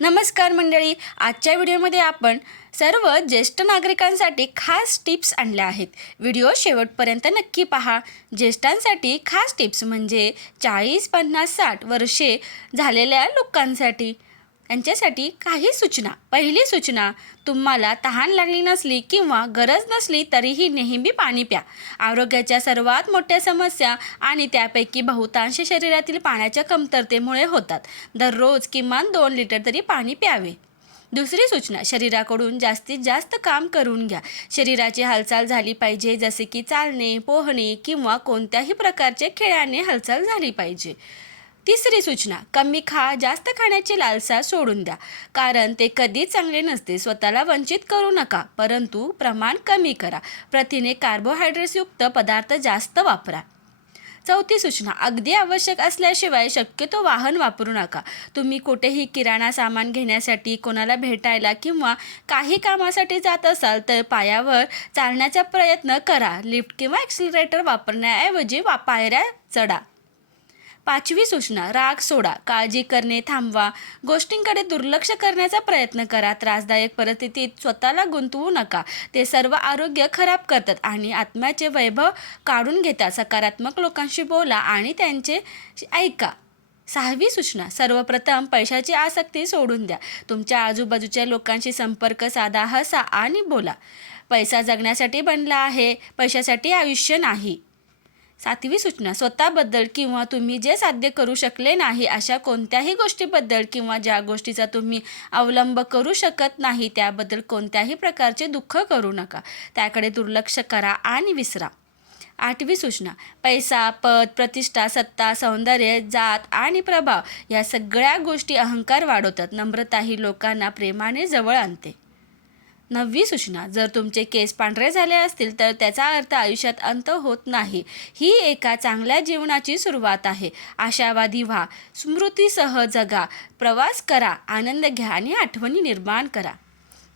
नमस्कार मंडळी, आजच्या व्हिडिओमध्ये आपण सर्व ज्येष्ठ नागरिकांसाठी खास टिप्स आणल्या आहेत. व्हिडिओ शेवटपर्यंत नक्की पहा. ज्येष्ठांसाठी खास टिप्स म्हणजे 40, 50, 60 वर्षे झालेल्या लोकांसाठी यांच्यासाठी काही सूचना. पहिली सूचना, तुम्हाला तहान लागली नसली किंवा गरज नसली तरीही नेहमी पाणी प्या. आरोग्याच्या सर्वात मोठ्या समस्या आणि त्यापैकी बहुतांश शरीरातील पाण्याच्या कमतरतेमुळे होतात. दररोज किमान 2 लिटर तरी पाणी प्यावे. दुसरी सूचना, शरीराकडून जास्तीत जास्त काम करून घ्या. शरीराची हालचाल झाली पाहिजे, जसे की चालणे, पोहणे किंवा कोणत्याही प्रकारचे खेळाने हालचाल झाली पाहिजे. तिसरी सूचना, कमी खा. जास्त खाण्याची लालसा सोडून द्या, कारण ते कधीच चांगले नसते. स्वतःला वंचित करू नका, परंतु प्रमाण कमी करा. प्रथिने, कार्बोहायड्रेट्सयुक्त पदार्थ जास्त वापरा. चौथी सूचना, अगदी आवश्यक असल्याशिवाय शक्यतो वाहन वापरू नका. तुम्ही कुठेही किराणा सामान घेण्यासाठी, कोणाला भेटायला किंवा काही कामासाठी जात असाल तर पायावर चालण्याचा प्रयत्न करा. लिफ्ट किंवा ॲक्सिलरेटर वापरण्याऐवजी पायऱ्या चढा. पाचवी सूचना, राग सोडा. काळजी करणे थांबवा. गोष्टींकडे दुर्लक्ष करण्याचा प्रयत्न करा. त्रासदायक परिस्थितीत स्वतःला गुंतवू नका. ते सर्व आरोग्य खराब करतात आणि आत्म्याचे वैभव काढून घेतात. सकारात्मक लोकांशी बोला आणि त्यांचे ऐका. सहावी सूचना, सर्वप्रथम पैशाची आसक्ती सोडून द्या. तुमच्या आजूबाजूच्या लोकांशी संपर्क साधा, हसा आणि बोला. पैसा जगण्यासाठी बनला आहे, पैशासाठी आयुष्य नाही. सातवी सूचना, स्वतःबद्दल किंवा तुम्ही जे साध्य करू शकले नाही अशा कोणत्याही गोष्टीबद्दल किंवा ज्या गोष्टीचा तुम्ही अवलंब करू शकत नाही त्याबद्दल कोणत्याही प्रकारचे दुःख करू नका. त्याकडे दुर्लक्ष करा आणि विसरा. आठवी सूचना, पैसा, पद, प्रतिष्ठा, सत्ता, सौंदर्य, जात आणि प्रभाव या सगळ्या गोष्टी अहंकार वाढवतात. नम्रता ही लोकांना प्रेमाने जवळ आणते. नववी सूचना, जर तुमचे केस पांढरे झाले असतील तर त्याचा अर्थ आयुष्यात अंत होत नाही. ही एका चांगल्या जीवनाची सुरुवात आहे. आशावादी व्हा, स्मृतीसह जगा, प्रवास करा, आनंद घ्या आणि आठवणी निर्माण करा.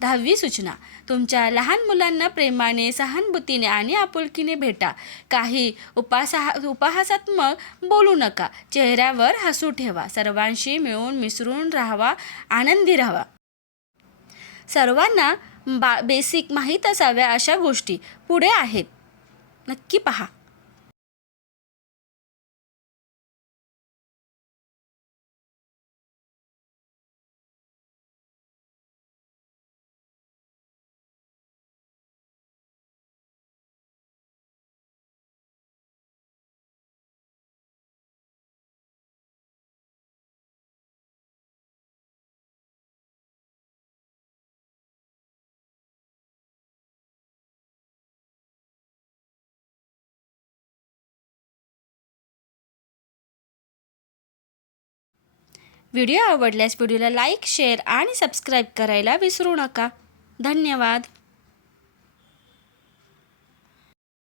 10वी सूचना, तुमच्या लहान मुलांना प्रेमाने, सहानुभूतीने आणि आपुलकीने भेटा. काही उपहासात्मक बोलू नका. चेहऱ्यावर हसू ठेवा. सर्वांशी मिळून मिसळून राहावा, आनंदी राहावा. सर्वांना बेसिक माहीत असाव्या अशा गोष्टी पुढे आहेत, नक्की पहा. व्हिडिओ आवडल्यास व्हिडिओला लाईक, शेअर आणि सबस्क्राईब करायला विसरू नका. धन्यवाद.